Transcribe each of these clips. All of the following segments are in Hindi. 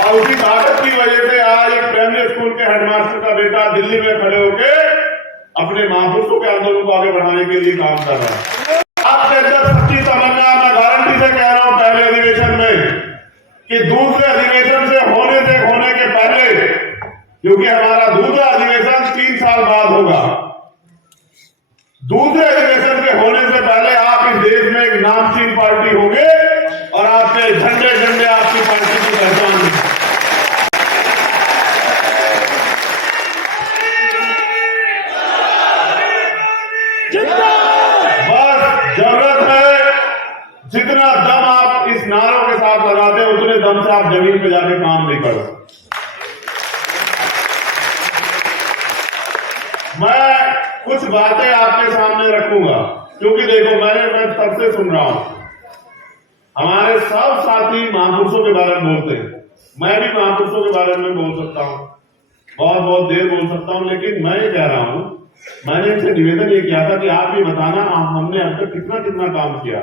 और उसी ताकत की वजह से आज एक प्राइमरी स्कूल के हेडमास्टर का बेटा दिल्ली में खड़े होके अपने महापुरुषों के आंदोलन को आगे बढ़ाने के लिए काम कर रहा है। आपके अंदर सच्ची तमन्ना, मैं गारंटी से कह रहा हूं पहले अधिवेशन में कि दूसरे अधिवेशन से होने के पहले, क्योंकि हमारा दूसरा अधिवेशन 3 साल बाद होगा, दूसरे अधिवेशन के होने से पहले आप इस देश में एक नामचीन पार्टी होंगे और आपके झंडे झंडे आपकी पार्टी की पहचान है। बस जरूरत है जितना दम आप इस नारों के साथ लगाते हैं उतने दम से आप जमीन पे जाके काम नहीं करो। मैं कुछ बातें आपके सामने रखूंगा, क्योंकि देखो मैं तब से सुन रहा हूं, हमारे सब साथी महापुरुषों के बारे में बोलते हैं, मैं भी महापुरुषों के बारे में बोल सकता हूं, बहुत बहुत देर बोल सकता हूं, लेकिन मैं ये कह रहा हूं, मैंने इनसे निवेदन ये किया था कि आप ये बताना हमने अब तक कितना कितना काम किया,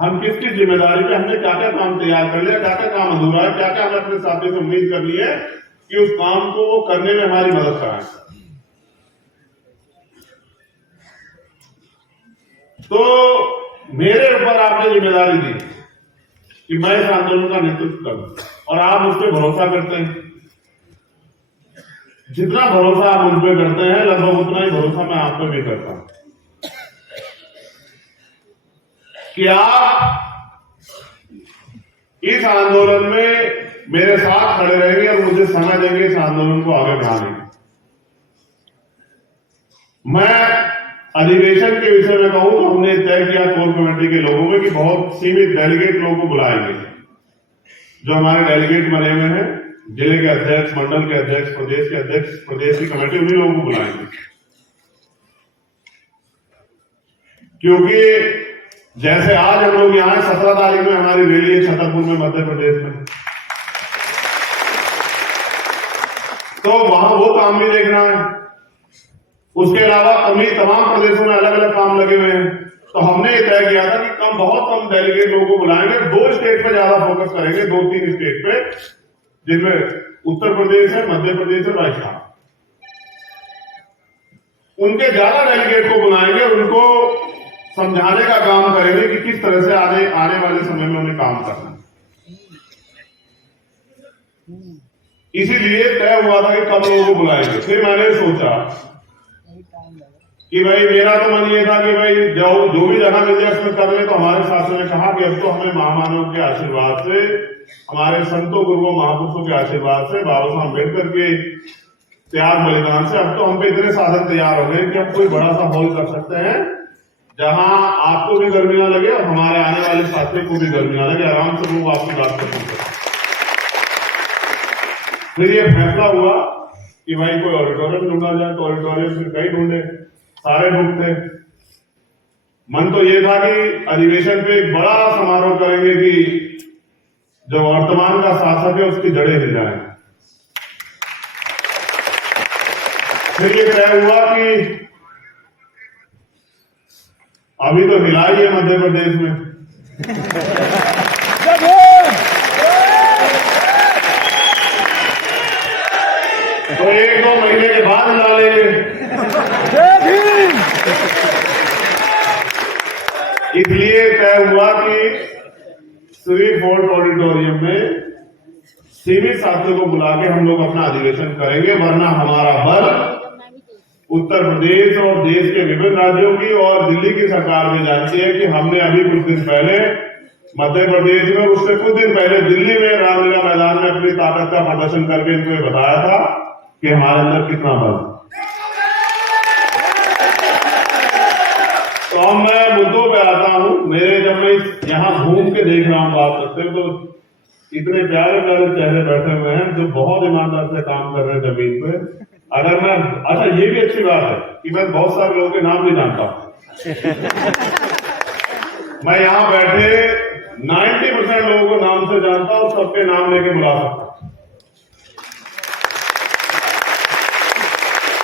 हम किस किस जिम्मेदारी पे, हमने क्या क्या काम तैयार कर लिया, क्या क्या काम अधूरा है, क्या क्या हमें अपने साथियों से उम्मीद करनी है कि उस काम को वो करने में हमारी मदद कराएं। तो मेरे ऊपर आपने जिम्मेदारी दी कि मैं इस आंदोलन का नेतृत्व करूं और आप मुझ पर भरोसा करते हैं। जितना भरोसा आप मुझ पर करते हैं लगभग उतना ही भरोसा मैं आप पर भी करता हूं कि आप इस आंदोलन में मेरे साथ खड़े रहेंगे और मुझे समय देंगे इस आंदोलन को आगे बढ़ाने में। मैं अधिवेशन के विषय में कहूं तो हमने तय किया कोर कमेटी के लोगों में कि बहुत सीमित डेलीगेट लोगों को बुलाएंगे, जो हमारे डेलीगेट बने हुए हैं, जिले के अध्यक्ष, मंडल के अध्यक्ष, प्रदेश के अध्यक्ष, प्रदेश की कमेटी, उन्हीं लोगों को बुलाएंगे। क्योंकि जैसे आज हम लोग यहाँ 17 तारीख में हमारी रैली है छतरपुर में, मध्य प्रदेश में, तो वहां वो काम भी देखना है। उसके अलावा तमाम प्रदेशों में अलग अलग काम लगे हुए हैं, तो हमने ये तय किया था कि बहुत कम डेलीगेट लोगों को बुलाएंगे, 2 स्टेट पे ज्यादा फोकस करेंगे, 2-3 स्टेट पे, जिनमें उत्तर प्रदेश है, मध्य प्रदेश है, राजस्थान, उनके ज्यादा डेलीगेट को बुलाएंगे, उनको समझाने का काम करेंगे कि किस तरह से आने वाले समय में उन्हें काम करना। इसीलिए तय हुआ था कि कब लोगों को बुलाएंगे। फिर मैंने सोचा कि भाई मेरा तो मन ये था कि भाई जो भी जगह मिल जाए उसमें कर ले, तो हमारे शासन ने कहा कि अब तो हमें महामानव के आशीर्वाद से, हमारे संतों गुरुओं महापुरुषों के आशीर्वाद से, बाबा साहब अम्बेडकर के त्याग बलिदान से अब तो हम पे इतने साधन तैयार हो गए कि अब कोई बड़ा सा हॉल कर सकते हैं जहां आपको भी गर्मी ना लगे और हमारे आने वाले साथियों को भी गर्मी ना लगे, आराम से लोग आपकी बात कर सकते। फिर ये फैसला हुआ कि भाई कोई ऑडिटोरियम ढूंढा जाए, तो ऑडिटोरियम फिर कई ढूंढे, सारे ढूंढते। मन तो ये था कि अधिवेशन पे एक बड़ा समारोह करेंगे कि जो वर्तमान का शासक है उसकी जड़ें हिल जाए। फिर ये तय हुआ कि अभी तो हिला ही है मध्य प्रदेश में, तो 1-2 महीने के बाद हिला लेंगे। इसलिए तय हुआ कि श्री फोर्ट ऑडिटोरियम में सीमित साथियों को बुला के हम लोग अपना अधिवेशन करेंगे, वरना हमारा बल उत्तर प्रदेश और देश के विभिन्न राज्यों की और दिल्ली की सरकार भी जानती है कि हमने अभी कुछ दिन पहले मध्य प्रदेश में और उससे कुछ दिन पहले दिल्ली में रामलीला मैदान में अपनी ताकत का प्रदर्शन करके इनको बताया था कि हमारे अंदर कितना बल। तो अब मैं मुद्दों पे आता हूं। मेरे जब मैं यहाँ घूम के देख रहा हूँ बात करते तो इतने प्यारे प्यारे चेहरे बैठे हुए हैं जो बहुत ईमानदार से काम कर रहे हैं जमीन पे। अगर मैं, अच्छा ये भी अच्छी बात है कि मैं बहुत सारे लोगों के नाम नहीं जानता मैं यहाँ बैठे 90% लोगों को नाम से जानता हूं, सबके नाम लेके बुला सकता,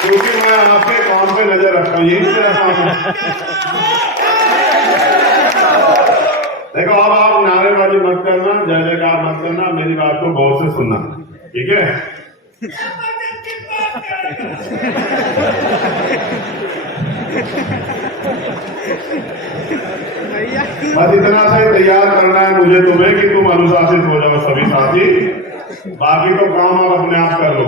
क्योंकि मैं आपके काम पे नजर रखता हूं। यही मेरा काम है। देखो अब आप नारेबाजी मत करना, जय जयकार मत करना, मेरी बात को गौर से सुनना, ठीक है? बस इतना से तैयार करना है मुझे तुम्हें कि तुम अनुशासित हो जाओ सभी साथी, बाकी तो काम आप अपने आप कर लो।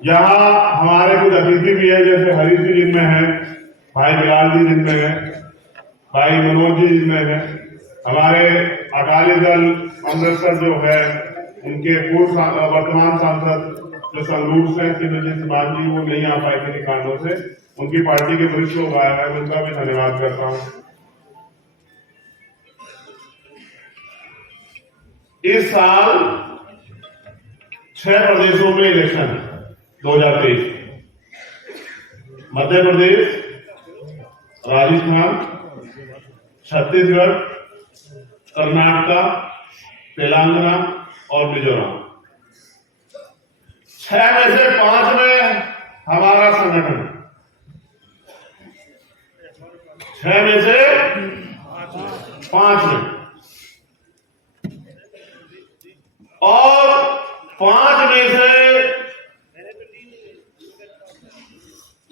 यहाँ हमारे कुछ अतिथि भी है, जैसे हरीश जी जिनमें है, भाई बिलाल जी जिनमें है, भाई मनोज जी जिनमें है, हमारे अकाली दल अमृतसर जो है उनके पूर्व वर्तमान सांसद जो संगरूर से सिमरजीत मान जी, वो नहीं आ पाए किसी कारणों से, उनकी पार्टी के वरिष्ठ लोग आए हैं, उनका भी धन्यवाद करता हूं। इस साल 6 प्रदेशों में इलेक्शन 2023, मध्य प्रदेश, राजस्थान, छत्तीसगढ़, कर्नाटक, तेलंगाना और मिजोरम। 6 में से 5 में हमारा संगठन, 6 में से 5 में, और 5 में से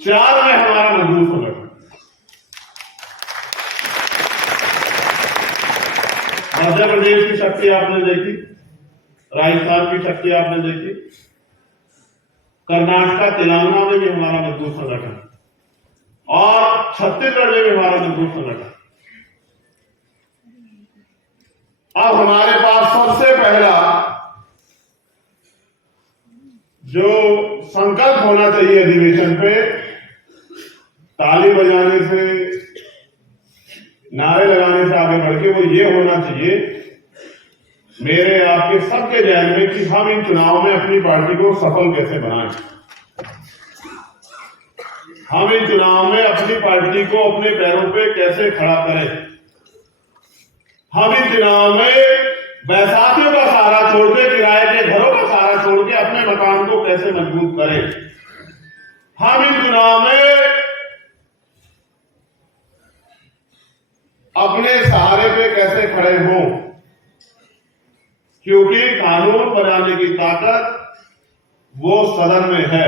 4 में हमारा मजबूत संगठन। मध्य प्रदेश की शक्ति आपने देखी, राजस्थान की शक्ति आपने देखी, कर्नाटक तेलंगाना में भी हमारा मजबूत संगठन और छत्तीसगढ़ में भी हमारा मजबूत संगठन। अब हमारे पास सबसे पहला जो संकल्प होना चाहिए अधिवेशन पे, ताली बजाने से, नारे लगाने से आगे बढ़ के, वो ये होना चाहिए मेरे आपके सबके ध्यान में कि हम इन चुनाव में अपनी पार्टी को सफल कैसे बनाएं। हम इन चुनाव में अपनी पार्टी को अपने पैरों पे कैसे खड़ा करें। हम इन चुनाव में बैसाखियों का सहारा छोड़ के, किराए के घरों का सहारा छोड़ के अपने मकान को कैसे मजबूत करें। हम इन चुनाव में अपने सहारे पे कैसे खड़े हों, क्योंकि कानून बनाने की ताकत वो सदन में है।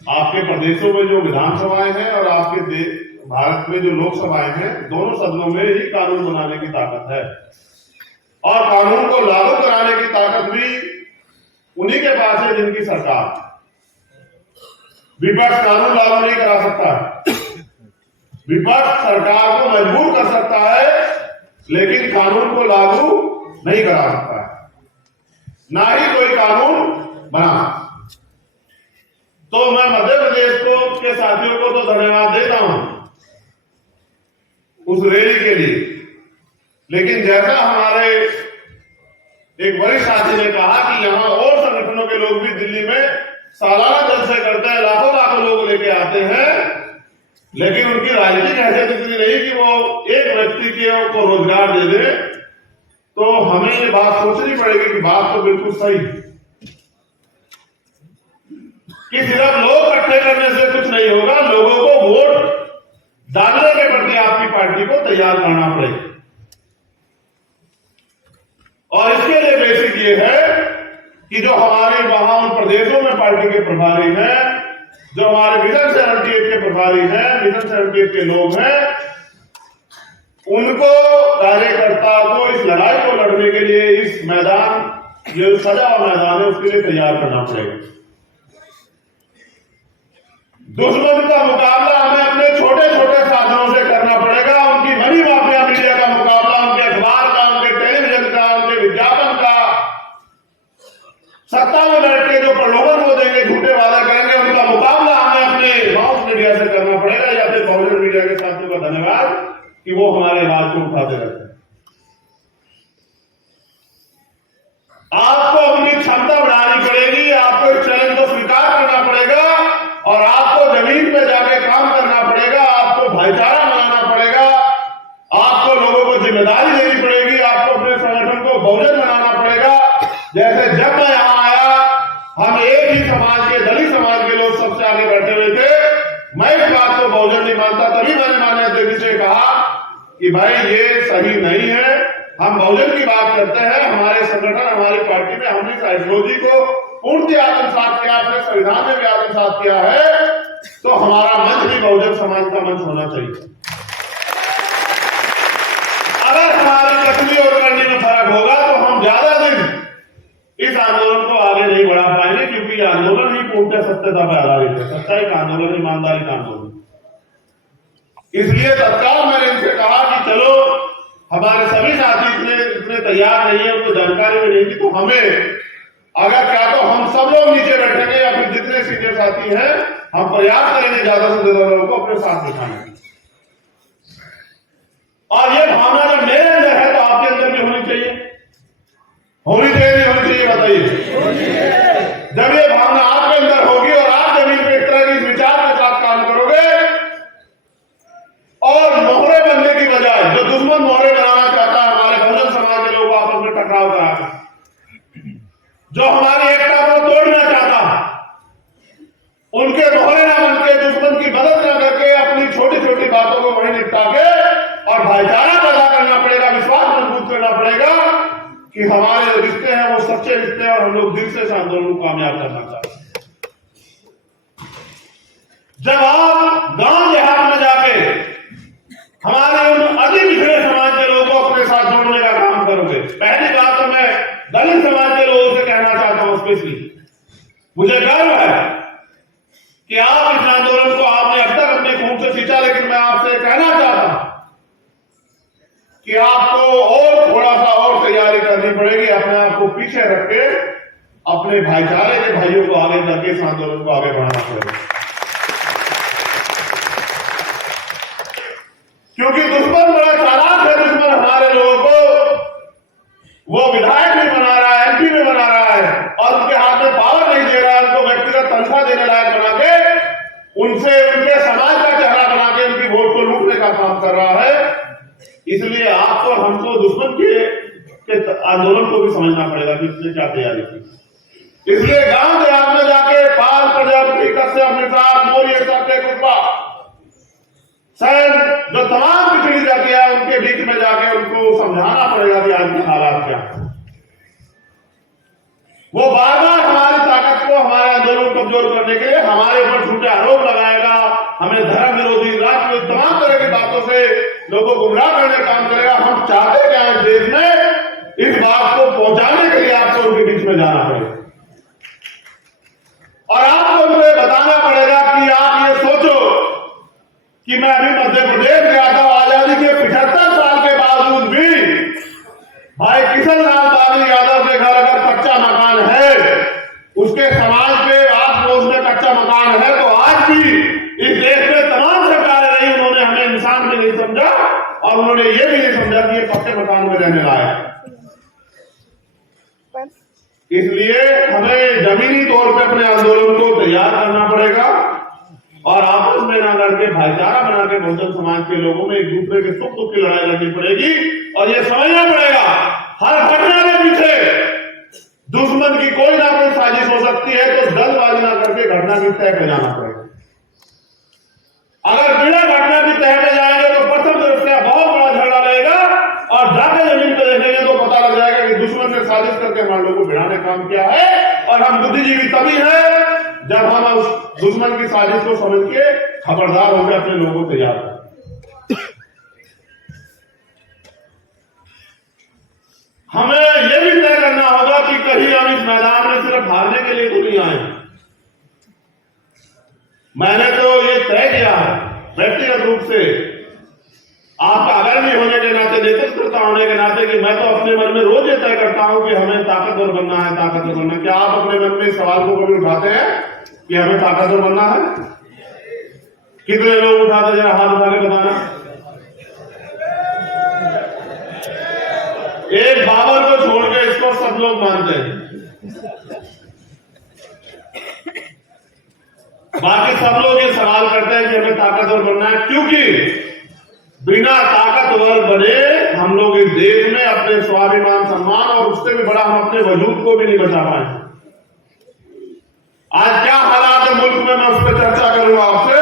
आपके प्रदेशों में जो विधानसभाएं हैं और आपके भारत में जो लोकसभाएं हैं, दोनों सदनों में ही कानून बनाने की ताकत है, और कानून को लागू कराने की ताकत भी उन्हीं के पास है जिनकी सरकार। विपक्ष कानून लागू नहीं करा सकता, विपक्ष सरकार को मजबूर कर सकता है, लेकिन कानून को लागू नहीं करा सकता है, ना ही कोई कानून बना। तो मैं मध्य प्रदेश को के साथियों को तो धन्यवाद देता हूं उस रैली के लिए, लेकिन जैसा हमारे एक वरिष्ठ साथी ने कहा कि यहां और संगठनों के लोग भी दिल्ली में सालाना जलसे करते हैं, लाखों लाखों लोग लेके आते हैं, लेकिन उनकी राजनीतिक हैसियत इतनी नहीं कि वो एक व्यक्ति को रोजगार दे दे। तो हमें ये बात सोचनी पड़ेगी कि बात तो बिल्कुल सही कि सिर्फ लोग इकट्ठे करने से कुछ नहीं होगा, लोगों को वोट डालने के प्रति आपकी पार्टी को तैयार करना पड़ेगा। और इसके लिए बेसिक ये है कि जो हमारे वहां उन प्रदेशों में पार्टी के प्रभारी हैं, जो हमारे मिशन 78 के प्रभारी हैं, मिशन 78 के लोग हैं, उनको, कार्यकर्ता को इस लड़ाई को लड़ने के लिए इस मैदान, जो सजा हुआ मैदान है, उसके लिए तैयार करना पड़ेगा। दुश्मन का मुकाबला हमें अपने छोटे छोटे साधनों से करना पड़ेगा। उनकी मनी माफिया मीडिया का मुकाबला, उनके अखबार का, उनके टेलीविजन का, उनके विज्ञापन का, सत्ता में बैठ के जो प्रलोभन वो देंगे, झूठे वादा करेंगे, उनका मुकाबला हमें अपने माउस मीडिया से करना पड़ेगा। या फिर बहुजन मीडिया के साथियों का धन्यवाद कि वो हमारे आवाज को उठाते रहते हैं। आपको अपनी क्षमता बढ़ानी पड़ेगी, आपको इस चैलेंज को स्वीकार करना पड़ेगा, और आपको जमीन पे जाके काम करना पड़ेगा, आपको भाईचारा बनाना पड़ेगा, आपको लोगों को जिम्मेदारी देनी पड़ेगी, आपको अपने संगठन को बहुजन बनाना पड़ेगा। जैसे जब मैं यहां आया, हम एक ही समाज के, दलित समाज के लोग सबसे आगे बैठे हुए थे। मैं इस बात को बहुजन नहीं मानता, तभी मैंने मान्य देवी से कहा कि भाई ये सही नहीं है। हम बहुजन की बात करते हैं, हमारे संगठन हमारी पार्टी में हमने इस आइडियोलॉजी को पूर्णतः आत्मसात किया, अपने संविधान में भी आत्मसात किया है, तो हमारा मंच भी बहुजन समाज का मंच होना चाहिए। अगर हमारी कथनी और करनी में फर्क होगा तो हम ज्यादा दिन इस आंदोलन को आगे नहीं बढ़ा पाएंगे, क्योंकि यह आंदोलन ही पूर्णतः सत्यता पर आधारित है, सच्चाई का आंदोलन, ईमानदारी का आंदोलन। इसलिए तत्काल मैंने इनसे कहा कि चलो, हमारे सभी साथी इतने तैयार नहीं है, उनको जानकारी भी नहीं थी, तो हमें अगर क्या तो हम सब लोग नीचे बैठेंगे या फिर जितने सीनियर साथी हैं हम प्रयास करेंगे ज्यादा से ज्यादा लोगों को अपने साथ बिठाने की। और ये भावना अगर मेरे अंदर है तो आपके अंदर भी होनी चाहिए, होनी चाहिए नहीं होनी चाहिए बताइए। जब ये भावना आपके अंदर होगी और आप जमीन पे इस तरह के विचार के साथ काम करोगे और मोहरे बनने की बजाय जो दुश्मन मोहरे बनाना चाहता है हमारे बहुजन समाज के लोग आपस में टकराव करा, जो हमारी एकता को तोड़ना चाहता है, उनके मोहरे ना बनके दुश्मन की मदद ना करके अपनी छोटी छोटी बातों को वहीं निपटा के और भाईचारा पैदा करना पड़ेगा, विश्वास मजबूत करना पड़ेगा कि हमारे जो रिश्ते हैं वो सच्चे रिश्ते हैं और हम लोग दिल से इस आंदोलन को कामयाब करना चाहते हैं। जब आप गांव देहात में जाके हमारे उन अति पिछड़े समाज के लोगों को अपने साथ जोड़ने का काम करोगे, पहली बात तो मैं दलित समाज के लोगों से कहना चाहता हूं, स्पेशली मुझे गर्व है कि आप इस आंदोलन को आपने अब तक अपने खून से सींचा, लेकिन मैं आपसे कहना चाहता हूं कि आपको और थोड़ा सा और तैयारी करनी पड़ेगी, अपने आप को पीछे रख के अपने भाईचारे के भाइयों को आगे करके इस आंदोलन को आगे बढ़ाना पड़ेगा। क्योंकि दुश्मन बड़ा चालाक है, दुश्मन हमारे लोगों को वो विधायक भी बना रहा है, एमपी भी बना रहा है और उनके हाथ में पावर नहीं दे रहा है, उनको व्यक्तिगत तनख्वाह देने लायक बना के उनसे उनके समाज का चेहरा बना के उनकी वोट को लूटने का काम कर रहा है। इसलिए आपको हमको दुश्मन के आंदोलन को भी समझना पड़ेगा कि इसने क्या तैयारी की। इसलिए गांव देहात में जाके पाल प्रजापति, कश्यप, निषाद, मौर्य, सत्य, कुप्पा, सैन, जो तमाम पिछड़ी जाती है उनके बीच में जाके उनको समझाना पड़ेगा कि आज के हालात क्या है। वो बार बार हमारी ताकत को, हमारे आंदोलन को कमजोर करने के लिए हमारे ऊपर झूठे आरोप लगाएगा, हमें धर्म विरोधी, राष्ट्र विरोधी, तमाम तरह की बातों से लोगों को गुमराह करने का काम करेगा। हम चाहते क्या है देश में, इस बात को पहुंचाने के लिए आपको उनके बीच में जाना पड़ेगा और आपको उन्हें बताना पड़ेगा कि आप ये सोचो कि मैं अभी मध्य प्रदेश गया था, आजादी के 75 साल के बावजूद भी भाई किशन लाल बागी यादव के घर अगर कच्चा मकान है, उसके समाज पे आस पड़ोस में कच्चा मकान है, तो आज भी इस देश में तमाम सरकारें रही, उन्होंने हमें इंसान भी नहीं समझा और उन्होंने ये भी नहीं समझा कि ये पक्के मकान में रहने लायक। इसलिए हमें जमीनी तौर पे अपने आंदोलन को तैयार करना पड़ेगा और आपस में ना लड़के भाईचारा बना के बहुजन समाज के लोगों में एक दूसरे के सुख दुख की लड़ाई लड़नी पड़ेगी और ये समझना पड़ेगा हर घटना के पीछे दुश्मन की कोई ना कोई साजिश हो सकती है, तो जल्दबाजी ना करके घटना की तह पे जाना पड़ेगा। अगर बिना घटना की तह पे जाएंगे तो प्रथम दृष्टया बहुत बड़ा झगड़ा रहेगा और जाके जमीन पे देखेंगे तो पता लग जाएगा कि दुश्मन ने साजिश करके हमारे लोगों को भिड़ाने काम किया है। और हम बुद्धिजीवी तभी है जब हम उस दुश्मन की साजिश को समझ के खबरदार होकर अपने लोगों को तैयार करें। हमें यह भी तय करना होगा कि कहीं हम इस मैदान में सिर्फ हारने के लिए तो नहीं आए। मैंने तो ये तय किया है व्यक्तिगत रूप से, आपका अग्रणी होने के नाते, नेतृत्व होने के नाते, कि मैं तो अपने मन में रोज ये तय करता हूं कि हमें ताकतवर बनना है, ताकतवर बनना। क्या आप अपने मन में इस सवाल को कभी उठाते हैं कि हमें ताकतवर बनना है? कितने लोग उठाते, जरा हाथ उठा के बताना। एक बाबर को छोड़ के इसको सब लोग मानते हैं, बाकी सब लोग ये सवाल करते हैं कि हमें ताकतवर बनना है, क्योंकि बिना ताकतवर बने हम लोग इस देश में अपने स्वाभिमान, सम्मान और उससे भी बड़ा हम अपने वजूद को भी नहीं बचा पाए। आज क्या हालात है मुल्क में, मैं उस पर चर्चा करूंगा आपसे।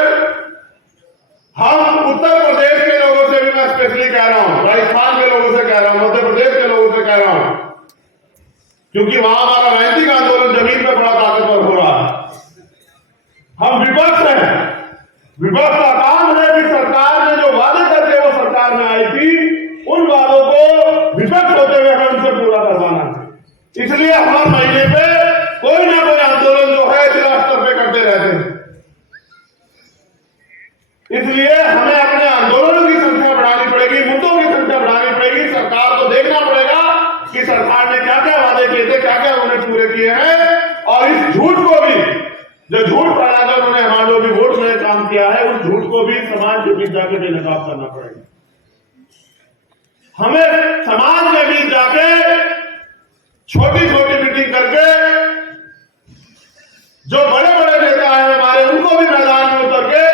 हम उत्तर प्रदेश के लोगों से भी मैं स्पेशली कह रहा हूं, राजस्थान के लोगों से कह रहा हूं, मध्य प्रदेश के लोगों से कह रहा हूं, क्योंकि वहां हमारा नैतिक आंदोलन जमीन पे बड़ा ताकतवर हो रहा है। हम विपक्ष हैं, विपक्ष का काम है कि सरकार ने जो वादे करके वो सरकार में आई थी, उन वादों को विपक्ष होते हुए हमें उनसे पूरा करवाना है। इसलिए हर महीने पे कोई ना कोई आंदोलन जो है जिला स्तर पे करते रहते हैं। इसलिए हमें अपने आंदोलनों की संख्या बढ़ानी पड़ेगी, मुद्दों की संख्या बढ़ानी पड़ेगी। सरकार को देखना पड़ेगा कि सरकार ने क्या क्या वादे किए थे, क्या क्या उन्होंने पूरे किए हैं, और इस झूठ को भी, जो झूठ फैलाकर उन्होंने हमारे लोग वोट में काम किया है, उस झूठ को भी समाज के बीच जाके बेनकाब करना पड़ेगा। हमें समाज के बीच जाके छोटी छोटी मीटिंग करके जो बड़े बड़े नेता हैं हमारे, उनको भी मैदान में उतर के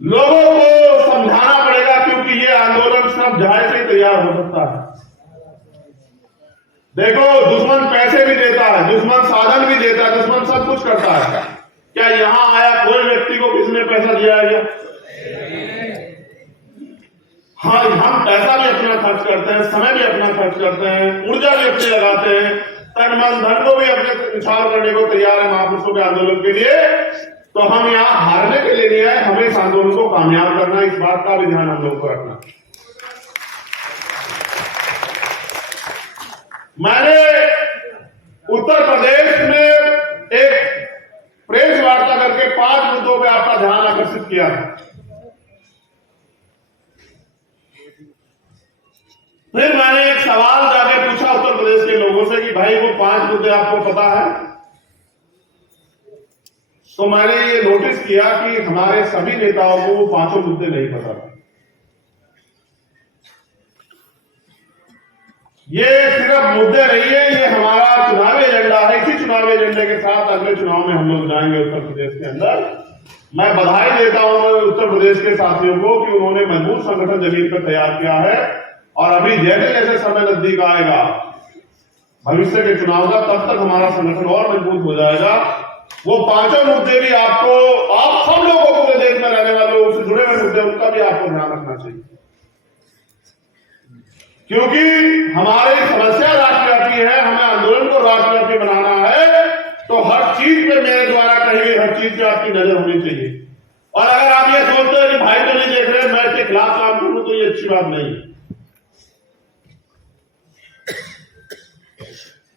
लोगों को समझाना पड़ेगा, क्योंकि ये आंदोलन सब जहां से तैयार हो सकता है। देखो, दुश्मन पैसे भी देता है, दुश्मन साधन भी देता है, दुश्मन सब कुछ करता है। क्या यहां आया कोई व्यक्ति को किसने पैसा दिया है? हाँ, हम पैसा भी अपना खर्च करते हैं, समय भी अपना खर्च करते हैं, ऊर्जा भी अपनी लगाते हैं, तन मन धन को भी अपने निछावर करने को तैयार है महापुरुषों के आंदोलन के लिए। तो हम यहाँ हारने के लिए नहीं आए, हमें इस आंदोलन को कामयाब करना, इस बात का भी ध्यान हम लोग को रखना। मैंने उत्तर प्रदेश में एक प्रेस वार्ता करके 5 मुद्दों पे आपका ध्यान आकर्षित किया है। फिर मैंने एक सवाल जाके पूछा उत्तर प्रदेश के लोगों से कि भाई वो 5 मुद्दे आपको पता है? तो मैंने ये नोटिस किया कि हमारे सभी नेताओं को वो 5 मुद्दे नहीं पता। ये सिर्फ मुद्दे नहीं है, ये हमारा चुनावी एजेंडा है। इसी चुनावी एजेंडे के साथ अगले चुनाव में हम लोग जाएंगे उत्तर प्रदेश के अंदर। मैं बधाई देता हूं उत्तर प्रदेश के साथियों को कि उन्होंने मजबूत संगठन जमीन पर तैयार किया है, और अभी जैसे जैसे समय नजदीक आएगा भविष्य के चुनाव का, तब तक हमारा संगठन और मजबूत हो जाएगा। वो 5 मुद्दे भी आपको, आप सब लोगों को, पूरे देश में रहने वाले लोगों से जुड़े हुए मुद्दे, उनका भी आपको ध्यान रखना चाहिए, क्योंकि हमारी समस्या राष्ट्रव्यापी है। हमें आंदोलन को राष्ट्रव्यापी बनाना है, तो हर चीज पे मेरे द्वारा कही गई हर चीज पे आपकी नजर होनी चाहिए। और अगर आप ये सोचते हैं कि भाई तो नहीं देख रहे, मैं इसके खिलाफ काम करूं, तो ये अच्छी बात नहीं है।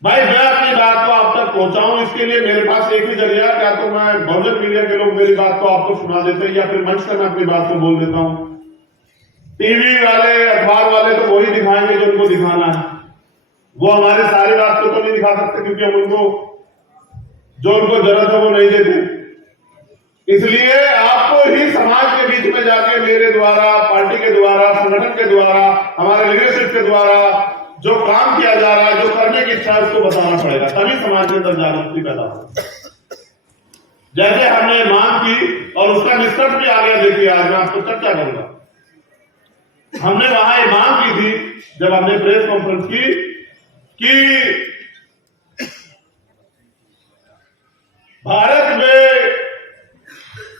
भाई मैं अपनी बात को आप तक पहुंचाऊं, इसके लिए मेरे पास एक ही जरिया, क्या तो मैं बहुजन मीडिया के लोग मेरी बात को आपको सुना देते हैं, या फिर मंच से मैं अपनी बात को बोल देता हूं। टीवी वाले, अखबार वाले तो वही दिखाएंगे जो उनको दिखाना है। वो हमारी सारी बात को तो नहीं दिखा सकते, क्योंकि हम उनको जो उनको जरूरत है वो नहीं देते। इसलिए आपको ही समाज के बीच में जाके मेरे द्वारा, पार्टी के द्वारा, संगठन के द्वारा, हमारे लीडरशिप के द्वारा जो काम किया जा रहा है, जो करने की इच्छा है, उसको बताना पड़ेगा, तभी समाज के अंदर जागृति पैदा हो। जैसे हमने मांग की और उसका निष्कर्ष भी आ गया। देखिए, आज मैं आपको चर्चा करूंगा। हमने वहां ये मांग की थी जब हमने प्रेस कॉन्फ्रेंस की कि भारत में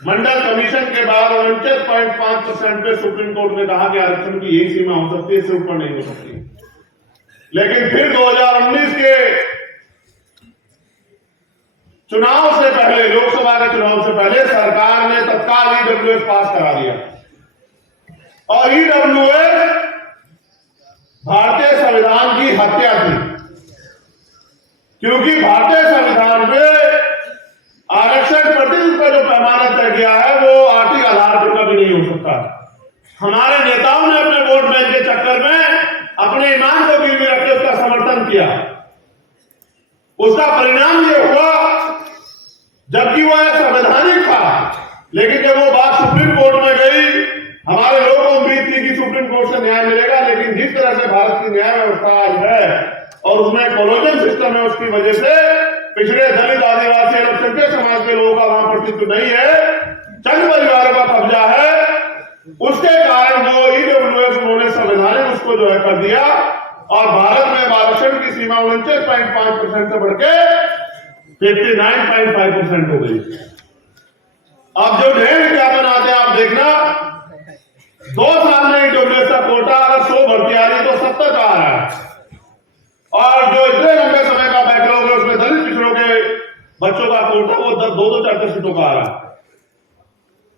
मंडल कमीशन के बाद 49.5% पे सुप्रीम कोर्ट ने कहा कि आरक्षण की यही सीमा हो सकती है, इससे ऊपर नहीं हो सकती। लेकिन फिर 2019 के चुनाव से पहले, लोकसभा के चुनाव से पहले, सरकार ने तत्काल ईडब्ल्यूएस पास करा दिया। और ईडब्ल्यूएस भारतीय संविधान की हत्या थी, क्योंकि भारतीय संविधान में आरक्षण प्रतिशत का जो पैमाना तय किया है वो आर्थिक आधार पर कभी नहीं हो सकता। हमारे नेताओं ने अपने वोट बैंक के चक्कर में अपने ईमान को गिरवी रख के उसका समर्थन किया। उसका परिणाम ये हुआ, जबकि वो संवैधानिक था, लेकिन जब वो बात सुप्रीम कोर्ट में गई, हमारे लोगों को उम्मीद थी कि सुप्रीम कोर्ट से न्याय मिलेगा, लेकिन जिस तरह से भारत की न्याय व्यवस्था आज है और उसमें कोलोनियल सिस्टम है, उसकी वजह से पिछड़े दलित, आदिवासी, अल्पसंख्यक समाज के लोगों का वहां प्रतिनिधित्व नहीं है, चंद परिवारों का कब्जा है। उसके कारण जो ईडब्ल्यूएस उन्होंने संवैधानिक उसको जो है कर दिया, और भारत में आरक्षण की सीमा 49.5% से बढ़ के 59.5% हो गई। अब जो नए विज्ञापन आते हैं, आप देखना 2 साल में ईडब्ल्यूएस का कोटा अगर 100 भर्ती आ रही तो 70 का आ रहा है, और जो इतने लंबे समय का बैकलॉग है उसमें दलित पिछड़ों के बच्चों का कोटा वो 2-2 4-4 सीटों का आ रहा है।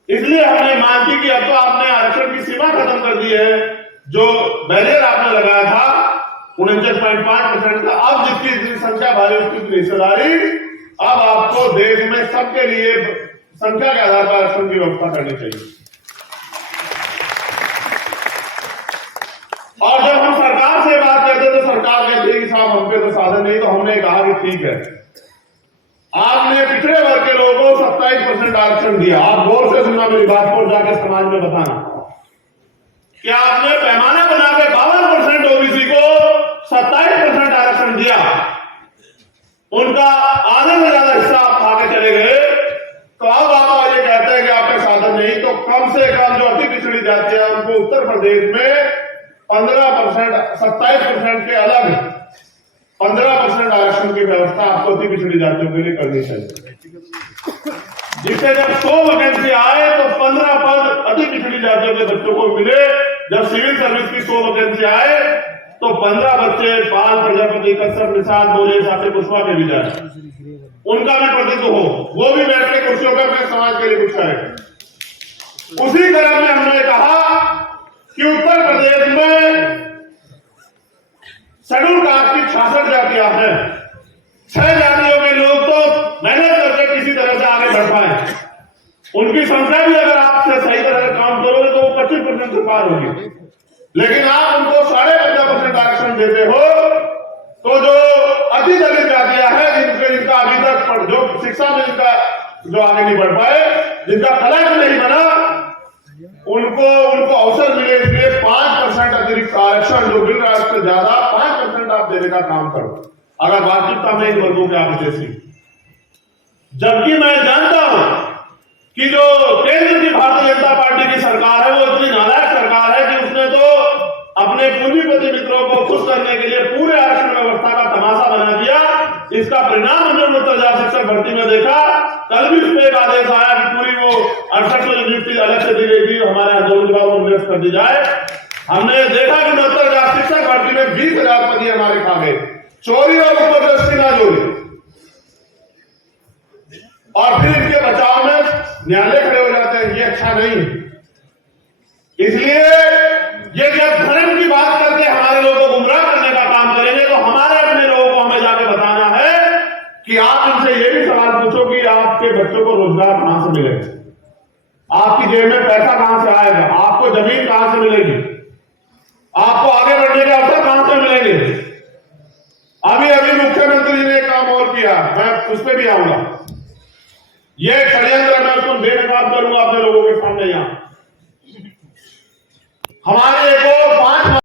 इसलिए हमने मांग की कि अब तो आपने आरक्षण की सीमा खत्म कर दी है, जो बैरियर आपने लगाया था 49.5% का, अब जिसकी इतनी संख्या भारी उसकी इतनी हिस्सेदारी, अब आपको देश में सबके लिए संख्या के आधार पर आरक्षण की व्यवस्था करनी चाहिए। और जब हम सरकार से बात करते तो सरकार कहती है कि साहब हम पे तो साधन नहीं, तो हमने कहा कि ठीक है, आपने पिछड़े वर्ग के लोगों को 27% आरक्षण दिया। आप गौर से सुनना मेरी बात को, जाकर समाज में बताना कि आपने पैमाना बना के 52% ओबीसी को 27% आरक्षण दिया, उनका आधे से ज्यादा हिस्सा आप खा के चले गए। तो अब आप ये कहते हैं कि आप पे साधन नहीं, तो कम से कम जो अति पिछड़ी जाती है उनको उत्तर प्रदेश में 15%, 27% के अलग 15% आरक्षण की व्यवस्था आपको अति पिछड़ी जातियों के लिए करनी चाहिए, जिससे जब 100 वैकेंसी आए तो 15 पद अति पिछड़ी जातियों के बच्चों को मिले। जब सिविल सर्विस की 100 वैकेंसी आए तो 15 बच्चे बाल प्रजापति, कश्यप, निषाद, बोले, साथे पुष्पा के भी जाए, उनका भी प्रतिनिधित्व हो, वो भी बैठ के कुर्सियों पर अपने समाज के लिए कुछ करें। उसी क्रम में हमने कहा कि उत्तर प्रदेश में शेड्यूल कास्ट की 66 जातियां हैं, 6 जातियों के लोग तो मेहनत करके किसी तरह से आगे बढ़ पाए, उनकी संख्या भी अगर आपसे सही तरह से काम करोगे तो वो 25% से पार होगी। लेकिन आप उनको 15.5% आरक्षण देते हो, तो जो अति दलित जातियां हैं जिनका अभी तक जो शिक्षा में जिनका जो आगे नहीं बढ़ पाए, जिनका कलश नहीं बना, उनको अवसर मिले। इसलिए 5% अतिरिक्त आरक्षण जो मिल रहा है उससे ज्यादा 5% आप देने का काम करो अगर वास्तविकता में इन वर्गों के आप जैसी। जबकि मैं जानता हूं कि जो केंद्र की भारतीय जनता पार्टी की सरकार है वो इतनी नालायक सरकार है कि उसने तो अपने पूंजीपति मित्रों को खुश करने के लिए पूरे आरक्षण व्यवस्था का तमाशा बना दिया। इसका परिणाम हमने उत्तर शिक्षक भर्ती में देखा। कल भी उस पर एक आदेश आया कि पूरी वो 68 नियुक्ति अलग से दी गई थी, हमारे आंदोलन के बाद वो निरस्त कर दी जाए। हमने देखा कि 69,000 शिक्षक भर्ती में 20,000 पद हमारे खा गए, चोरी और जबरदस्ती ना जोड़ी, और फिर इनके बचाव में न्यायालय खड़े हो जाते हैं। ये अच्छा नहीं। इसलिए ये जब धर्म की बात करके हमारे लोगों को गुमराह करने का काम करेंगे तो हमारे अपने लोगों को हमें जाके बताना है कि आप इनसे ये भी सवाल पूछो कि आपके बच्चों को रोजगार कहां से मिलेगा, आपकी जेब में पैसा कहां से आएगा, आपको जमीन कहां से मिलेगी, आपको आगे बढ़ने के अवसर कहां से मिलेंगे। अभी मुख्यमंत्री ने एक काम और किया, मैं उस पर भी आऊंगा। यह षड्यंत्र मैं उसको बेनकाब करूंगा अपने लोगों के सामने। यहां हमारे को